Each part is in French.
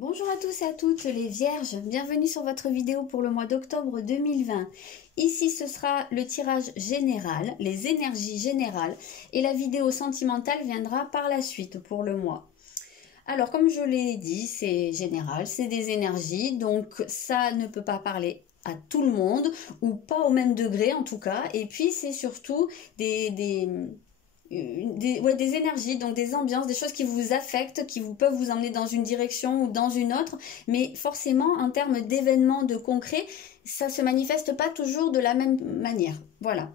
Bonjour à tous et à toutes les vierges, bienvenue sur votre vidéo pour le mois d'octobre 2020. Ici ce sera le tirage général, les énergies générales et la vidéo sentimentale viendra par la suite pour le mois. Alors comme je l'ai dit, c'est général, c'est des énergies, donc ça ne peut pas parler à tout le monde ou pas au même degré en tout cas, et puis c'est surtout des énergies, donc des ambiances, des choses qui vous affectent, qui peuvent vous emmener dans une direction ou dans une autre, mais forcément en termes d'événements, de concret, ça se manifeste pas toujours de la même manière. Voilà,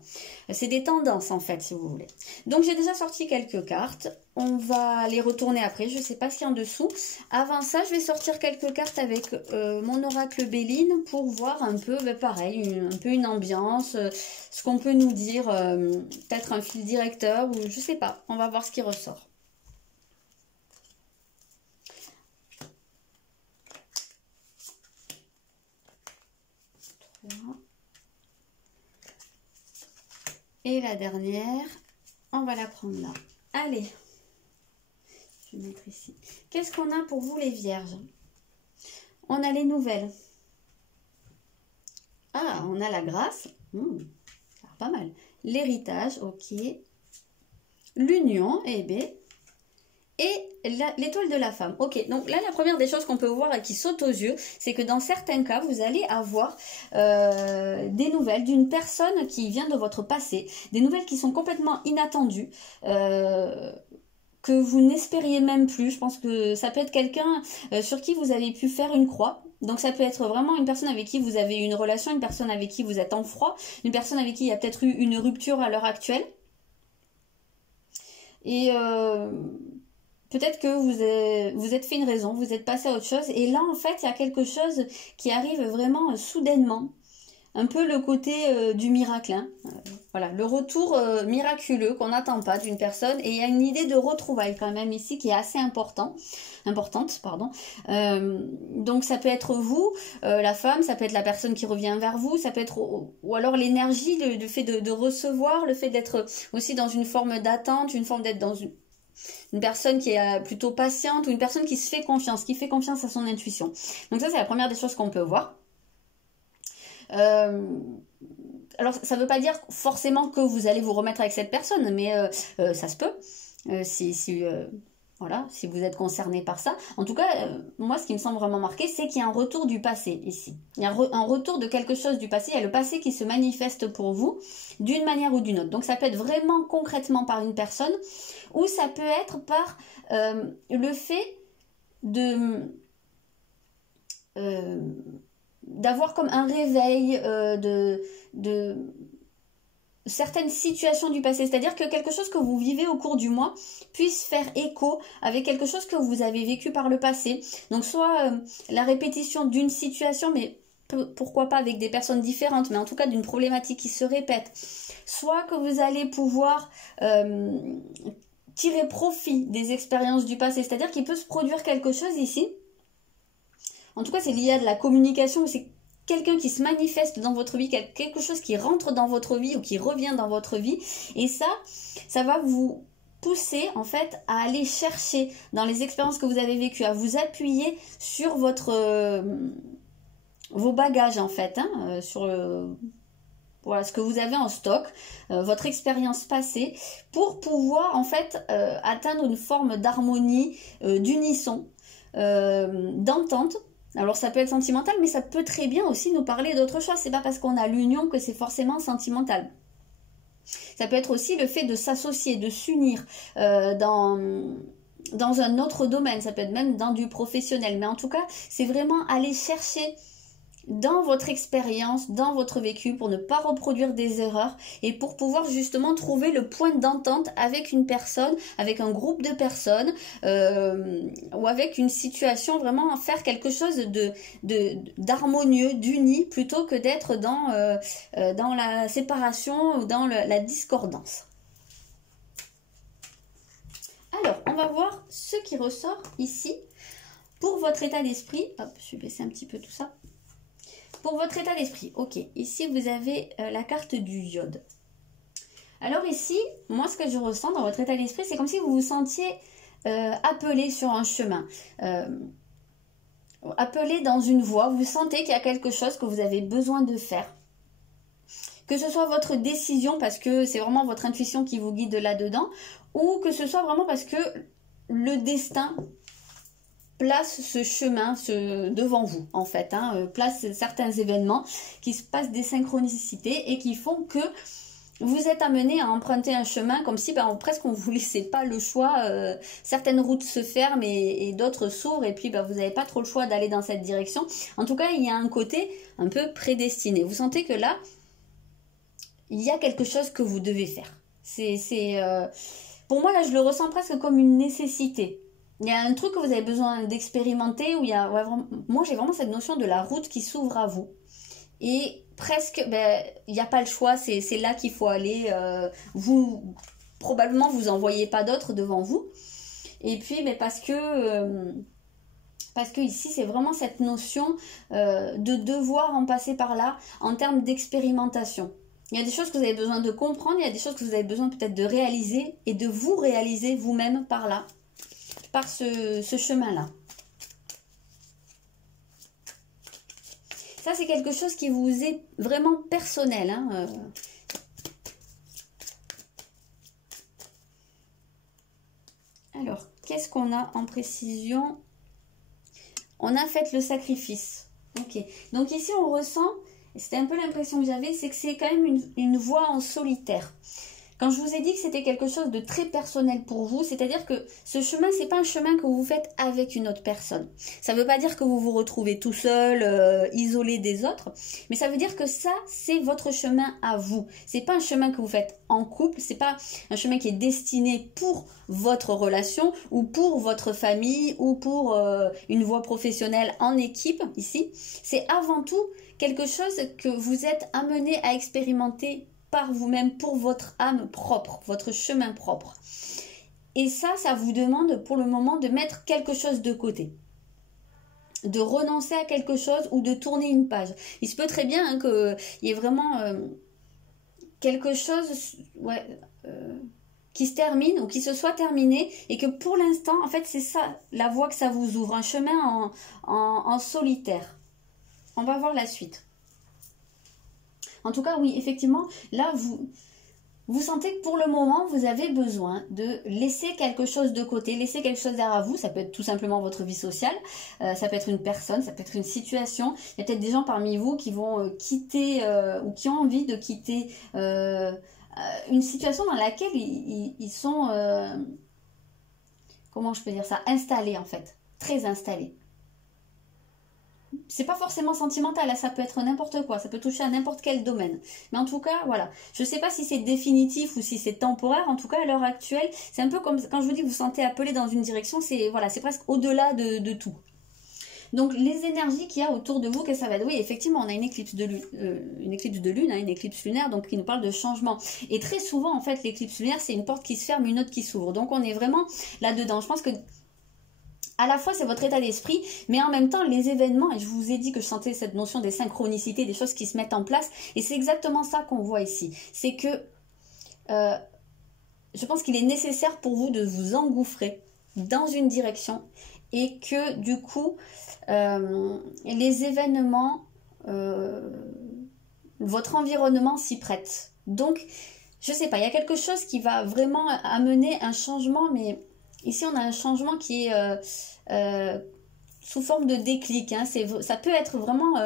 c'est des tendances en fait, si vous voulez. Donc j'ai déjà sorti quelques cartes, on va les retourner après, je sais pas ce qu'il y a en dessous. Avant ça, je vais sortir quelques cartes avec mon oracle Béline pour voir un peu, pareil, un peu une ambiance, ce qu'on peut nous dire, peut-être un fil directeur ou je sais pas, on va voir ce qui ressort. Et la dernière, on va la prendre là. Allez, je vais mettre ici. Qu'est-ce qu'on a pour vous les vierges? On a les nouvelles. Ah, on a la grâce. Ça a l'air pas mal. L'héritage, ok. L'union, eh bien. Et l'étoile de la femme. Ok, donc là, la première des choses qu'on peut voir et qui saute aux yeux, c'est que dans certains cas, vous allez avoir des nouvelles d'une personne qui vient de votre passé, des nouvelles qui sont complètement inattendues, que vous n'espériez même plus. Je pense que ça peut être quelqu'un sur qui vous avez pu faire une croix. Donc ça peut être vraiment une personne avec qui vous avez eu une relation, une personne avec qui vous êtes en froid, une personne avec qui il y a peut-être eu une rupture à l'heure actuelle. Et peut-être que vous êtes fait une raison, vous êtes passé à autre chose. Et là, en fait, il y a quelque chose qui arrive vraiment soudainement. Un peu le côté du miracle. Hein. Voilà, le retour miraculeux qu'on n'attend pas d'une personne. Et il y a une idée de retrouvailles quand même ici qui est assez importante. Donc ça peut être vous, la femme, ça peut être la personne qui revient vers vous, ça peut être ou alors l'énergie, le fait de recevoir, le fait d'être aussi dans une forme d'attente, une forme d'être dans une personne qui est plutôt patiente ou une personne qui se fait confiance, qui fait confiance à son intuition. Donc ça, c'est la première des choses qu'on peut voir. Alors, ça ne veut pas dire forcément que vous allez vous remettre avec cette personne, mais ça se peut, voilà, si vous êtes concerné par ça. En tout cas, moi, ce qui me semble vraiment marqué, c'est qu'il y a un retour du passé ici. Il y a un retour de quelque chose du passé. Il y a le passé qui se manifeste pour vous d'une manière ou d'une autre. Donc, ça peut être vraiment concrètement par une personne ou ça peut être par le fait d'avoir comme un réveil de certaines situations du passé, c'est-à-dire que quelque chose que vous vivez au cours du mois puisse faire écho avec quelque chose que vous avez vécu par le passé. Donc soit la répétition d'une situation, mais pourquoi pas avec des personnes différentes, mais en tout cas d'une problématique qui se répète. Soit que vous allez pouvoir tirer profit des expériences du passé, c'est-à-dire qu'il peut se produire quelque chose ici. En tout cas, c'est lié à de la communication, c'est quelqu'un qui se manifeste dans votre vie, quelque chose qui rentre dans votre vie ou qui revient dans votre vie. Et ça va vous pousser en fait à aller chercher dans les expériences que vous avez vécues, à vous appuyer sur vos bagages en fait, hein, sur voilà, ce que vous avez en stock, votre expérience passée, pour pouvoir en fait atteindre une forme d'harmonie, d'unisson, d'entente. Alors ça peut être sentimental, mais ça peut très bien aussi nous parler d'autre chose. C'est pas parce qu'on a l'union que c'est forcément sentimental. Ça peut être aussi le fait de s'associer, de s'unir dans un autre domaine. Ça peut être même dans du professionnel. Mais en tout cas, c'est vraiment aller chercher dans votre expérience, dans votre vécu, pour ne pas reproduire des erreurs et pour pouvoir justement trouver le point d'entente avec une personne, avec un groupe de personnes ou avec une situation, vraiment faire quelque chose d'harmonieux, d'uni, plutôt que d'être dans la séparation ou dans la discordance. Alors, on va voir ce qui ressort ici pour votre état d'esprit. Hop, je vais baisser un petit peu tout ça. Pour votre état d'esprit, ok, ici vous avez la carte du iode. Alors ici, moi ce que je ressens dans votre état d'esprit, c'est comme si vous vous sentiez appelé sur un chemin. appelé dans une voie, vous sentez qu'il y a quelque chose que vous avez besoin de faire. Que ce soit votre décision parce que c'est vraiment votre intuition qui vous guide là-dedans, ou que ce soit vraiment parce que le destin place ce chemin devant vous, en fait, place certains événements qui se passent des synchronicités et qui font que vous êtes amené à emprunter un chemin comme si presque on ne vous laissait pas le choix. Certaines routes se ferment et d'autres s'ouvrent et puis vous n'avez pas trop le choix d'aller dans cette direction. En tout cas, il y a un côté un peu prédestiné. Vous sentez que là, il y a quelque chose que vous devez faire. Pour moi, là, je le ressens presque comme une nécessité. Il y a un truc que vous avez besoin d'expérimenter où il y a moi, j'ai vraiment cette notion de la route qui s'ouvre à vous. Et presque, il n'y a pas le choix, c'est là qu'il faut aller. Probablement, vous n'en voyez pas d'autres devant vous. Et puis, parce que ici, c'est vraiment cette notion de devoir en passer par là en termes d'expérimentation. Il y a des choses que vous avez besoin de comprendre, il y a des choses que vous avez besoin peut-être de réaliser et de vous réaliser vous-même par là, par ce chemin-là. Ça, c'est quelque chose qui vous est vraiment personnel. Alors, qu'est-ce qu'on a en précision? On a fait le sacrifice. Ok. Donc ici, on ressent, et c'était un peu l'impression que j'avais, c'est que c'est quand même une voie en solitaire. Quand je vous ai dit que c'était quelque chose de très personnel pour vous, c'est-à-dire que ce chemin, c'est pas un chemin que vous faites avec une autre personne. Ça veut pas dire que vous vous retrouvez tout seul, isolé des autres, mais ça veut dire que ça, c'est votre chemin à vous. C'est pas un chemin que vous faites en couple, c'est pas un chemin qui est destiné pour votre relation ou pour votre famille ou pour une voie professionnelle en équipe ici. C'est avant tout quelque chose que vous êtes amené à expérimenter par vous-même, pour votre âme propre, votre chemin propre. Et ça vous demande pour le moment de mettre quelque chose de côté, de renoncer à quelque chose ou de tourner une page. Il se peut très bien qu'il y ait vraiment quelque chose qui se termine ou qui se soit terminé et que pour l'instant, en fait, c'est ça la voie que ça vous ouvre, un chemin en solitaire. On va voir la suite. En tout cas, oui, effectivement, là, vous sentez que pour le moment, vous avez besoin de laisser quelque chose de côté, laisser quelque chose derrière vous. Ça peut être tout simplement votre vie sociale, ça peut être une personne, ça peut être une situation. Il y a peut-être des gens parmi vous qui vont quitter ou qui ont envie de quitter une situation dans laquelle ils sont, comment je peux dire ça, installés en fait, très installés. C'est pas forcément sentimental, là, ça peut être n'importe quoi, ça peut toucher à n'importe quel domaine. Mais en tout cas, voilà. Je sais pas si c'est définitif ou si c'est temporaire, en tout cas, à l'heure actuelle, c'est un peu comme quand je vous dis que vous sentez appelé dans une direction, c'est voilà, c'est presque au-delà de tout. Donc, les énergies qu'il y a autour de vous, qu'est-ce que ça va être? Oui, effectivement, on a une éclipse de lune, une éclipse lunaire, donc qui nous parle de changement. Et très souvent, en fait, l'éclipse lunaire, c'est une porte qui se ferme, une autre qui s'ouvre. Donc, on est vraiment là-dedans. Je pense que à la fois c'est votre état d'esprit, mais en même temps les événements, et je vous ai dit que je sentais cette notion des synchronicités, des choses qui se mettent en place, et c'est exactement ça qu'on voit ici. C'est que je pense qu'il est nécessaire pour vous de vous engouffrer dans une direction, et que du coup les événements, votre environnement s'y prête. Donc je sais pas, il y a quelque chose qui va vraiment amener un changement, mais ici, on a un changement qui est sous forme de déclic. Ça peut être vraiment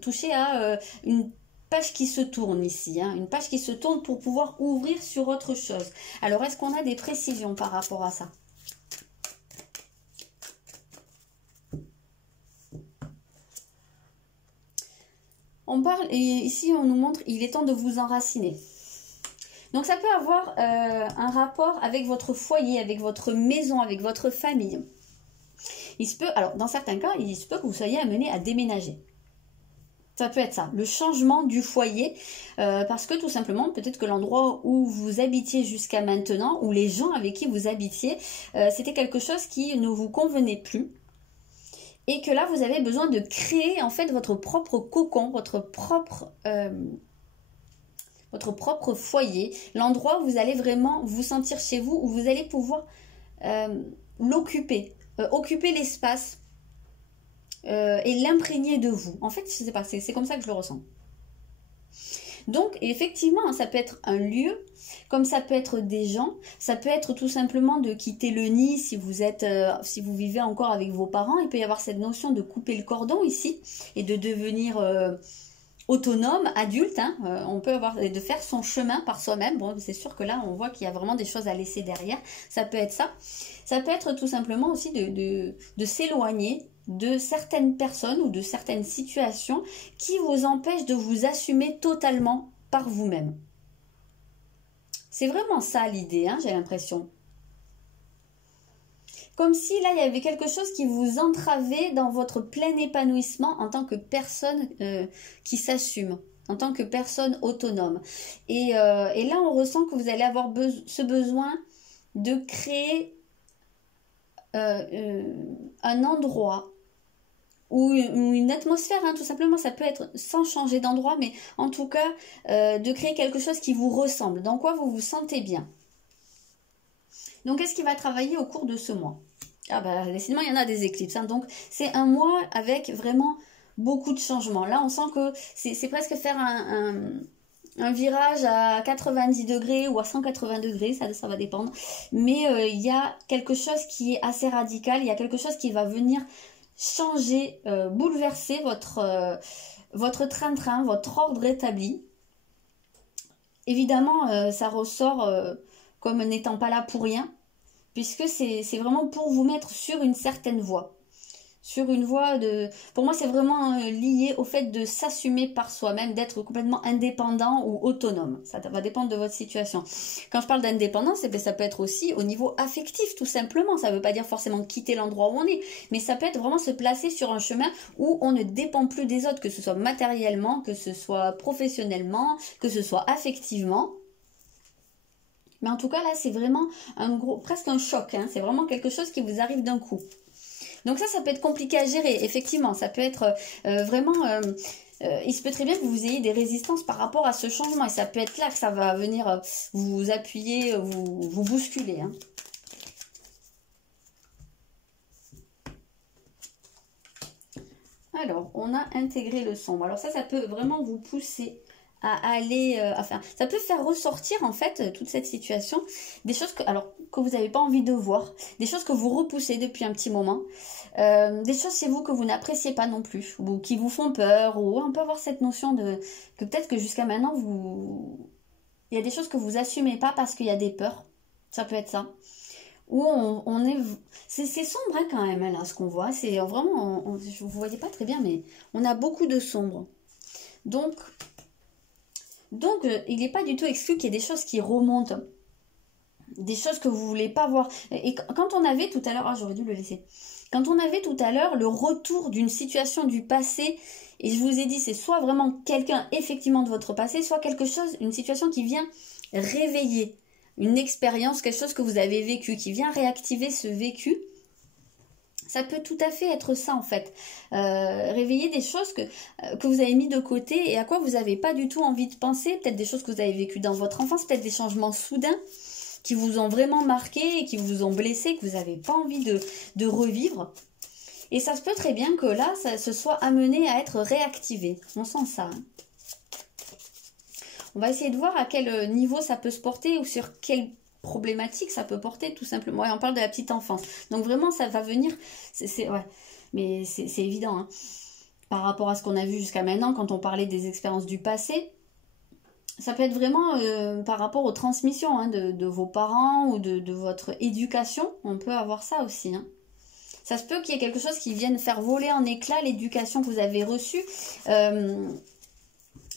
touché à une page qui se tourne ici. Une page qui se tourne pour pouvoir ouvrir sur autre chose. Alors, est-ce qu'on a des précisions par rapport à ça? On parle, et ici, on nous montre, il est temps de vous enraciner. Donc ça peut avoir un rapport avec votre foyer, avec votre maison, avec votre famille. Il se peut, alors dans certains cas, il se peut que vous soyez amené à déménager. Ça peut être ça, le changement du foyer, parce que tout simplement, peut-être que l'endroit où vous habitiez jusqu'à maintenant, ou les gens avec qui vous habitiez, c'était quelque chose qui ne vous convenait plus. Et que là, vous avez besoin de créer en fait votre propre cocon, votre propre foyer, l'endroit où vous allez vraiment vous sentir chez vous, où vous allez pouvoir l'occuper, occuper l'espace, et l'imprégner de vous. En fait, je sais pas, c'est comme ça que je le ressens. Donc, effectivement, ça peut être un lieu, comme ça peut être des gens, ça peut être tout simplement de quitter le nid si vous êtes, si vous vivez encore avec vos parents. Il peut y avoir cette notion de couper le cordon ici et de devenir autonome, adulte. Hein. On peut avoir de faire son chemin par soi-même. Bon, c'est sûr que là, on voit qu'il y a vraiment des choses à laisser derrière. Ça peut être ça. Ça peut être tout simplement aussi de s'éloigner de certaines personnes ou de certaines situations qui vous empêchent de vous assumer totalement par vous-même. C'est vraiment ça l'idée, hein, j'ai l'impression. Comme si là, il y avait quelque chose qui vous entravait dans votre plein épanouissement en tant que personne qui s'assume, en tant que personne autonome. Et là, on ressent que vous allez avoir ce besoin de créer un endroit ou une atmosphère, hein, tout simplement. Ça peut être sans changer d'endroit, mais en tout cas, de créer quelque chose qui vous ressemble, dans quoi vous vous sentez bien. Donc, qu'est-ce qui va travailler au cours de ce mois? Ah bah, décidément, il y en a des éclipses. Hein, donc, c'est un mois avec vraiment beaucoup de changements. Là, on sent que c'est presque faire un virage à 90 degrés ou à 180 degrés, ça va dépendre. Mais il y a quelque chose qui est assez radical. Il y a quelque chose qui va venir changer, bouleverser votre train-train, votre ordre établi. Évidemment, ça ressort comme n'étant pas là pour rien, puisque c'est vraiment pour vous mettre sur une certaine voie. Sur une voie de... Pour moi, c'est vraiment lié au fait de s'assumer par soi-même, d'être complètement indépendant ou autonome. Ça va dépendre de votre situation. Quand je parle d'indépendance, ça peut être aussi au niveau affectif, tout simplement. Ça ne veut pas dire forcément quitter l'endroit où on est, mais ça peut être vraiment se placer sur un chemin où on ne dépend plus des autres, que ce soit matériellement, que ce soit professionnellement, que ce soit affectivement. Mais en tout cas, là, c'est vraiment presque un choc. Hein. C'est vraiment quelque chose qui vous arrive d'un coup. Donc ça peut être compliqué à gérer, effectivement. Ça peut être vraiment... il se peut très bien que vous ayez des résistances par rapport à ce changement. Et ça peut être là que ça va venir vous appuyer, vous bousculer. Hein. Alors, on a intégré le sombre. Alors ça peut vraiment vous pousser à aller... ça peut faire ressortir, en fait, toute cette situation. Des choses que vous n'avez pas envie de voir. Des choses que vous repoussez depuis un petit moment. Des choses chez vous que vous n'appréciez pas non plus. Ou qui vous font peur. Ou on peut avoir cette notion de... que peut-être que jusqu'à maintenant, il y a des choses que vous assumez pas parce qu'il y a des peurs. Ça peut être ça. Où on est... C'est sombre hein, quand même, là, ce qu'on voit. C'est vraiment... vous ne voyez pas très bien, mais on a beaucoup de sombre. Donc il n'est pas du tout exclu qu'il y ait des choses qui remontent. Des choses que vous ne voulez pas voir. Et quand on avait tout à l'heure... Ah, j'aurais dû le laisser. Quand on avait tout à l'heure le retour d'une situation du passé, et je vous ai dit, c'est soit vraiment quelqu'un effectivement de votre passé, soit quelque chose, une situation qui vient réveiller une expérience, quelque chose que vous avez vécu, qui vient réactiver ce vécu. Ça peut tout à fait être ça en fait. Réveiller des choses que vous avez mis de côté et à quoi vous n'avez pas du tout envie de penser. Peut-être des choses que vous avez vécues dans votre enfance, peut-être des changements soudains qui vous ont vraiment marqué et qui vous ont blessé, que vous n'avez pas envie de revivre. Et ça se peut très bien que là, ça se soit amené à être réactivé. On sent ça. Hein. On va essayer de voir à quel niveau ça peut se porter ou sur quelle problématique ça peut porter tout simplement. Ouais, on parle de la petite enfance. Donc vraiment, ça va venir... ouais, mais c'est évident. Hein. Par rapport à ce qu'on a vu jusqu'à maintenant, quand on parlait des expériences du passé, ça peut être vraiment par rapport aux transmissions hein, de vos parents ou de votre éducation. On peut avoir ça aussi. Hein. Ça se peut qu'il y ait quelque chose qui vienne faire voler en éclats l'éducation que vous avez reçue.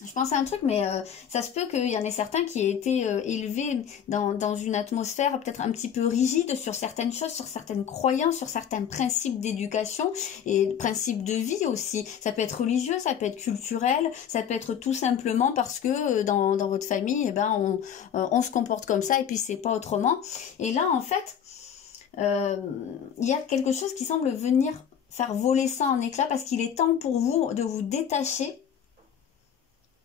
Je pense à un truc, mais ça se peut qu'il y en ait certains qui aient été élevés dans une atmosphère peut-être un petit peu rigide sur certaines choses, sur certaines croyances, sur certains principes d'éducation et principes de vie aussi. Ça peut être religieux, ça peut être culturel, ça peut être tout simplement parce que dans votre famille, eh ben, on se comporte comme ça et puis c'est pas autrement. Et là, en fait, il y a quelque chose qui semble venir faire voler ça en éclats parce qu'il est temps pour vous de vous détacher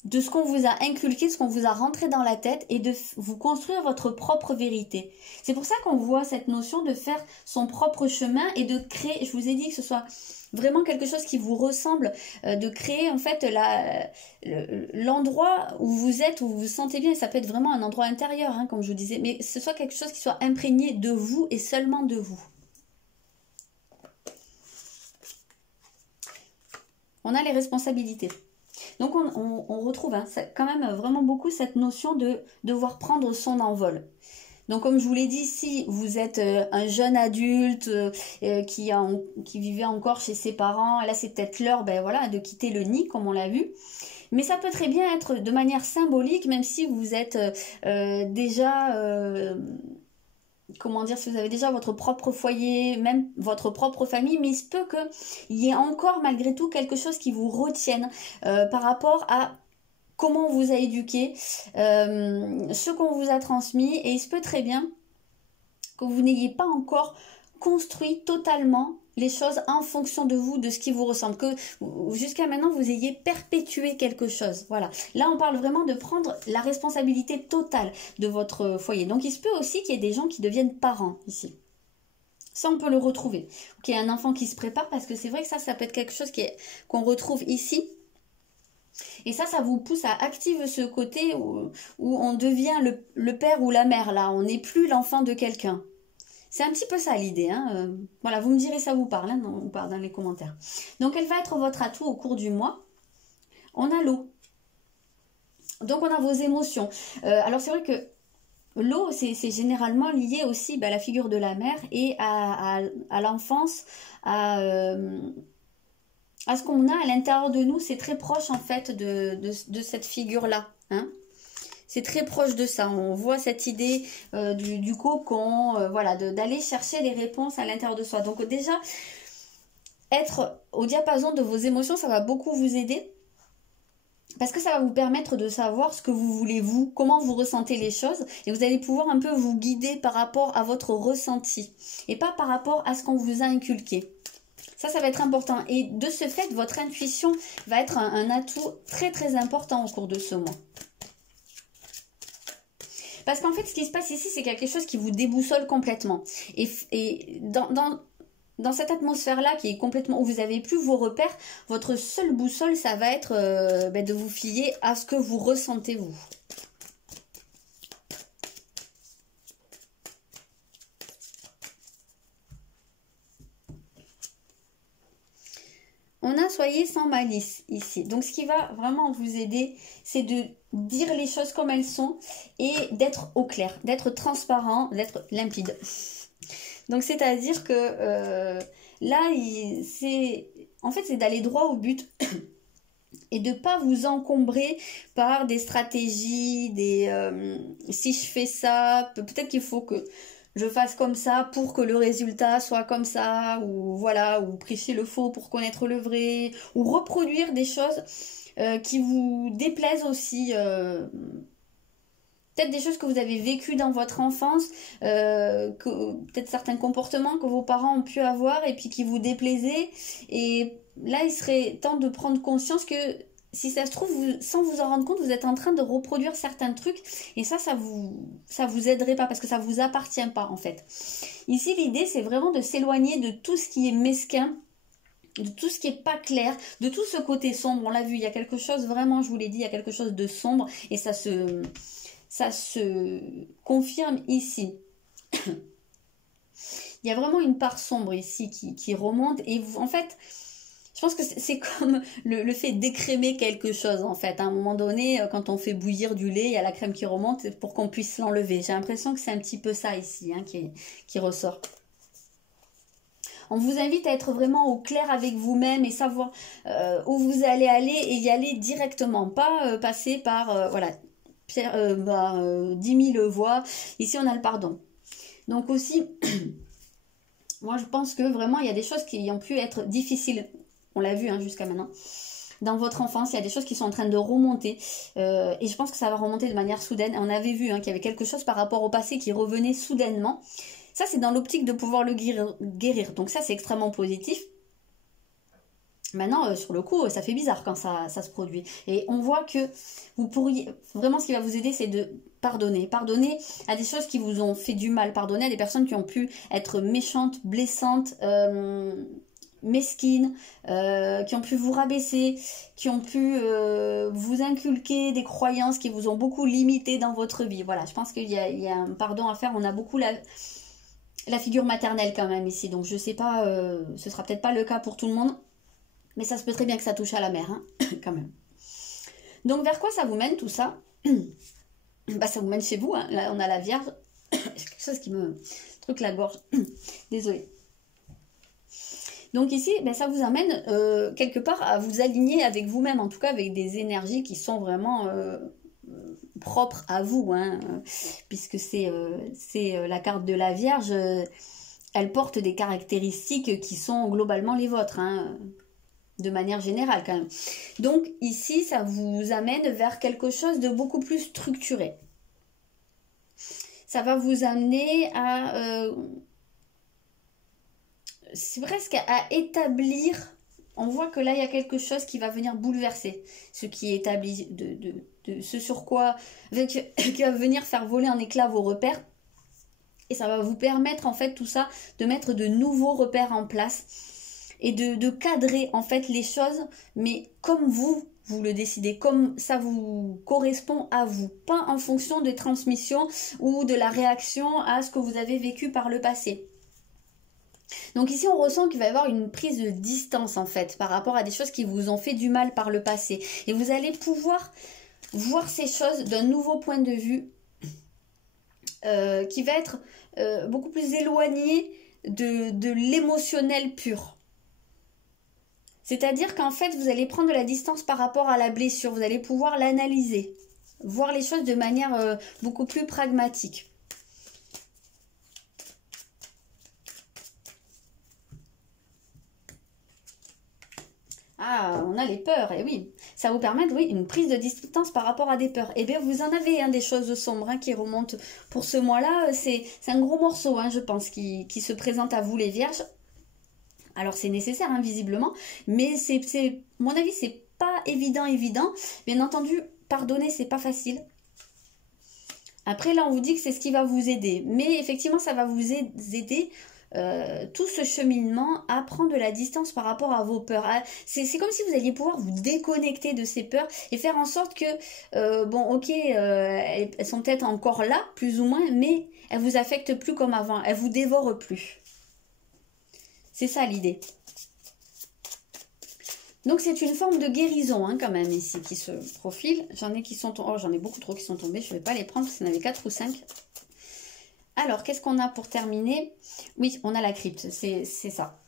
de ce qu'on vous a inculqué, ce qu'on vous a rentré dans la tête et de vous construire votre propre vérité. C'est pour ça qu'on voit cette notion de faire son propre chemin et de créer, je vous ai dit que ce soit vraiment quelque chose qui vous ressemble, de créer en fait l'endroit où vous êtes, où vous vous sentez bien, et ça peut être vraiment un endroit intérieur, hein, comme je vous disais, mais ce soit quelque chose qui soit imprégné de vous et seulement de vous. On a les responsabilités. Donc on retrouve hein, quand même vraiment beaucoup cette notion de devoir prendre son envol. Donc comme je vous l'ai dit, si vous êtes un jeune adulte qui vivait encore chez ses parents, là c'est peut-être l'heure voilà, de quitter le nid comme on l'a vu. Mais ça peut très bien être de manière symbolique, même si vous êtes déjà... comment dire, si vous avez déjà votre propre foyer, même votre propre famille, mais il se peut qu'il y ait encore malgré tout quelque chose qui vous retienne par rapport à comment on vous a éduqué, ce qu'on vous a transmis, et il se peut très bien que vous n'ayez pas encore construit totalement les choses en fonction de vous, de ce qui vous ressemble, que jusqu'à maintenant vous ayez perpétué quelque chose. Voilà. Là on parle vraiment de prendre la responsabilité totale de votre foyer. Donc il se peut aussi qu'il y ait des gens qui deviennent parents ici. Ça on peut le retrouver. Qu'il y ait un enfant qui se prépare, parce que c'est vrai que ça peut être quelque chose qu'on retrouve ici. Et ça vous pousse à activer ce côté où on devient le père ou la mère. Là, on n'est plus l'enfant de quelqu'un. C'est un petit peu ça l'idée. Hein. Voilà, vous me direz ça vous parle, hein, ou pas dans les commentaires. Donc, elle va être votre atout au cours du mois. On a l'eau. Donc, on a vos émotions. Alors, c'est vrai que l'eau, c'est généralement lié aussi à la figure de la mère et à l'enfance, à ce qu'on a à l'intérieur de nous. C'est très proche en fait de cette figure-là. Hein. C'est très proche de ça. On voit cette idée du cocon, voilà, d'aller chercher les réponses à l'intérieur de soi. Donc déjà, être au diapason de vos émotions, ça va beaucoup vous aider. Parce que ça va vous permettre de savoir ce que vous voulez vous, comment vous ressentez les choses. Et vous allez pouvoir un peu vous guider par rapport à votre ressenti. Et pas par rapport à ce qu'on vous a inculqué. Ça va être important. Et de ce fait, votre intuition va être un atout très très important au cours de ce mois. Parce qu'en fait, ce qui se passe ici, c'est quelque chose qui vous déboussole complètement. Et dans cette atmosphère-là, qui est complètement où vous n'avez plus vos repères, votre seule boussole, ça va être de vous fier à ce que vous ressentez vous. On a soyez sans malice ici. Donc, ce qui va vraiment vous aider, c'est de dire les choses comme elles sont et d'être au clair, d'être transparent, d'être limpide. Donc, c'est-à-dire que là, en fait, c'est d'aller droit au but et de ne pas vous encombrer par des stratégies, si je fais ça, peut-être qu'il faut que je fasse comme ça pour que le résultat soit comme ça, ou voilà, ou prêcher le faux pour connaître le vrai, ou reproduire des choses qui vous déplaisent aussi, peut-être des choses que vous avez vécues dans votre enfance, peut-être certains comportements que vos parents ont pu avoir et puis qui vous déplaisaient, et là il serait temps de prendre conscience que si ça se trouve, sans vous en rendre compte, vous êtes en train de reproduire certains trucs. Et ça vous aiderait pas parce que ça vous appartient pas en fait. Ici, l'idée, c'est vraiment de s'éloigner de tout ce qui est mesquin, de tout ce qui est pas clair, de tout ce côté sombre. On l'a vu, il y a quelque chose, vraiment, je vous l'ai dit, il y a quelque chose de sombre. Et ça se confirme ici. Il y a vraiment une part sombre ici qui remonte. Et vous, en fait... Je pense que c'est comme le fait d'écrémer quelque chose en fait. À un moment donné, quand on fait bouillir du lait, il y a la crème qui remonte pour qu'on puisse l'enlever. J'ai l'impression que c'est un petit peu ça ici hein, qui ressort. On vous invite à être vraiment au clair avec vous-même et savoir où vous allez aller et y aller directement. Pas passer par voilà, 10 000 voies. Ici, on a le pardon. Donc aussi, moi je pense que vraiment il y a des choses qui ont pu être difficiles. On l'a vu hein, jusqu'à maintenant. Dans votre enfance, il y a des choses qui sont en train de remonter. Et je pense que ça va remonter de manière soudaine. On avait vu hein, qu'il y avait quelque chose par rapport au passé qui revenait soudainement. Ça, c'est dans l'optique de pouvoir le guérir. Donc ça, c'est extrêmement positif. Maintenant, sur le coup, ça fait bizarre quand ça se produit. Et on voit que vous pourriez... Vraiment, ce qui va vous aider, c'est de pardonner. Pardonner à des choses qui vous ont fait du mal. Pardonner à des personnes qui ont pu être méchantes, blessantes, mesquines, qui ont pu vous rabaisser, qui ont pu vous inculquer des croyances qui vous ont beaucoup limité dans votre vie. Voilà, je pense qu'il y a un pardon à faire. On a beaucoup la figure maternelle quand même ici. Donc, je sais pas, ce sera peut-être pas le cas pour tout le monde. Mais ça se peut très bien que ça touche à la mère, hein, quand même. Donc, vers quoi ça vous mène tout ça? Bah, ça vous mène chez vous, hein. Là, on a la Vierge. C'est quelque chose qui me truc la gorge. Désolée. Donc ici, ben, ça vous amène quelque part à vous aligner avec vous-même, en tout cas avec des énergies qui sont vraiment propres à vous, hein, puisque c'est la carte de la Vierge. Elle porte des caractéristiques qui sont globalement les vôtres, hein, de manière générale quand même. Donc ici, ça vous amène vers quelque chose de beaucoup plus structuré. Ça va vous amener à... c'est presque à établir... On voit que là, il y a quelque chose qui va venir bouleverser ce qui est établi, de ce sur quoi... qui va venir faire voler en éclats vos repères. Et ça va vous permettre, en fait, tout ça, de mettre de nouveaux repères en place et de cadrer en fait les choses, mais comme vous le décidez, comme ça vous correspond à vous, pas en fonction des transmissions ou de la réaction à ce que vous avez vécu par le passé. Donc ici on ressent qu'il va y avoir une prise de distance en fait par rapport à des choses qui vous ont fait du mal par le passé, et vous allez pouvoir voir ces choses d'un nouveau point de vue qui va être beaucoup plus éloigné de l'émotionnel pur. C'est-à-dire qu'en fait, vous allez prendre de la distance par rapport à la blessure. Vous allez pouvoir l'analyser, voir les choses de manière beaucoup plus pragmatique. Ah, on a les peurs, et oui. Ça vous permet, oui, une prise de distance par rapport à des peurs. Eh bien, vous en avez des choses sombres qui remontent pour ce mois-là. C'est un gros morceau, je pense, qui se présente à vous, les Vierges. Alors c'est nécessaire, visiblement, mais mon avis, c'est pas évident. Bien entendu, pardonner, c'est pas facile. Après, là, on vous dit que c'est ce qui va vous aider. Mais effectivement, ça va vous aider, tout ce cheminement, à prendre de la distance par rapport à vos peurs. C'est comme si vous alliez pouvoir vous déconnecter de ces peurs et faire en sorte que, bon, ok, elles sont peut-être encore là, plus ou moins, mais elles vous affectent plus comme avant. Elles vous dévorent plus. C'est ça l'idée. Donc c'est une forme de guérison quand même ici qui se profile. J'en ai qui sont tombés. Oh, j'en ai beaucoup trop qui sont tombés. Je ne vais pas les prendre parce qu'il y en avait 4 ou 5. Alors, qu'est-ce qu'on a pour terminer? Oui, on a la crypte. C'est ça.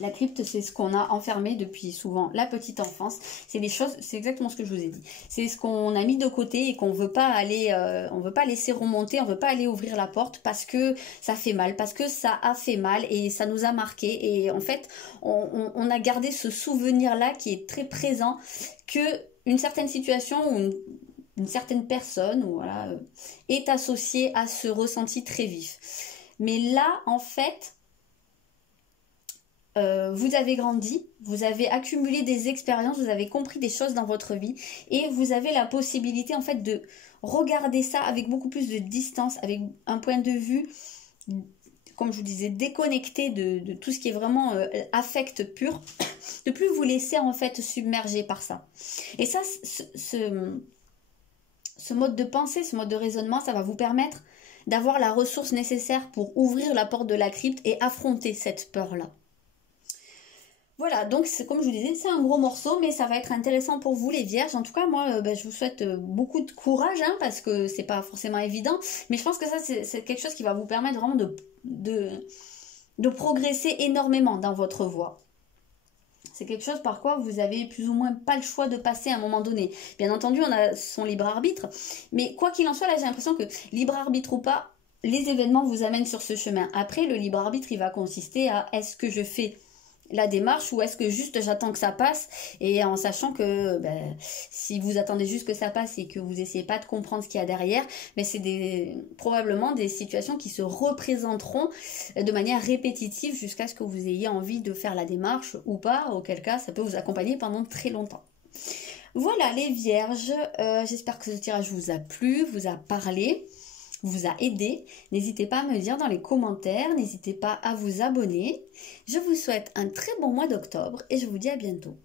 La crypte, c'est ce qu'on a enfermé depuis souvent la petite enfance. C'est des choses, c'est exactement ce que je vous ai dit. C'est ce qu'on a mis de côté et qu'on ne veut pas aller, on veut pas laisser remonter, on ne veut pas aller ouvrir la porte parce que ça fait mal, parce que ça a fait mal et ça nous a marqué. Et en fait, on a gardé ce souvenir-là qui est très présent, que une certaine situation ou une certaine personne voilà, est associée à ce ressenti très vif. Mais là, en fait... vous avez grandi, vous avez accumulé des expériences, vous avez compris des choses dans votre vie et vous avez la possibilité en fait de regarder ça avec beaucoup plus de distance, avec un point de vue, comme je vous disais, déconnecté de tout ce qui est vraiment affect pur, de plus vous laisser en fait submerger par ça. Et ça, ce mode de pensée, ce mode de raisonnement, ça va vous permettre d'avoir la ressource nécessaire pour ouvrir la porte de la crypte et affronter cette peur-là. Voilà, donc comme je vous disais, c'est un gros morceau, mais ça va être intéressant pour vous les Vierges. En tout cas, moi, je vous souhaite beaucoup de courage, parce que c'est pas forcément évident. Mais je pense que ça, c'est quelque chose qui va vous permettre vraiment de progresser énormément dans votre voie. C'est quelque chose par quoi vous avez plus ou moins pas le choix de passer à un moment donné. Bien entendu, on a son libre arbitre, mais quoi qu'il en soit, là, j'ai l'impression que libre arbitre ou pas, les événements vous amènent sur ce chemin. Après, le libre arbitre, il va consister à est-ce que je fais la démarche ou est-ce que juste j'attends que ça passe et en sachant que si vous attendez juste que ça passe et que vous essayez pas de comprendre ce qu'il y a derrière, mais c'est probablement des situations qui se représenteront de manière répétitive jusqu'à ce que vous ayez envie de faire la démarche ou pas, auquel cas ça peut vous accompagner pendant très longtemps. Voilà les vierges, j'espère que ce tirage vous a plu, vous a parlé, vous a aidé. N'hésitez pas à me le dire dans les commentaires, n'hésitez pas à vous abonner. Je vous souhaite un très bon mois d'octobre et je vous dis à bientôt.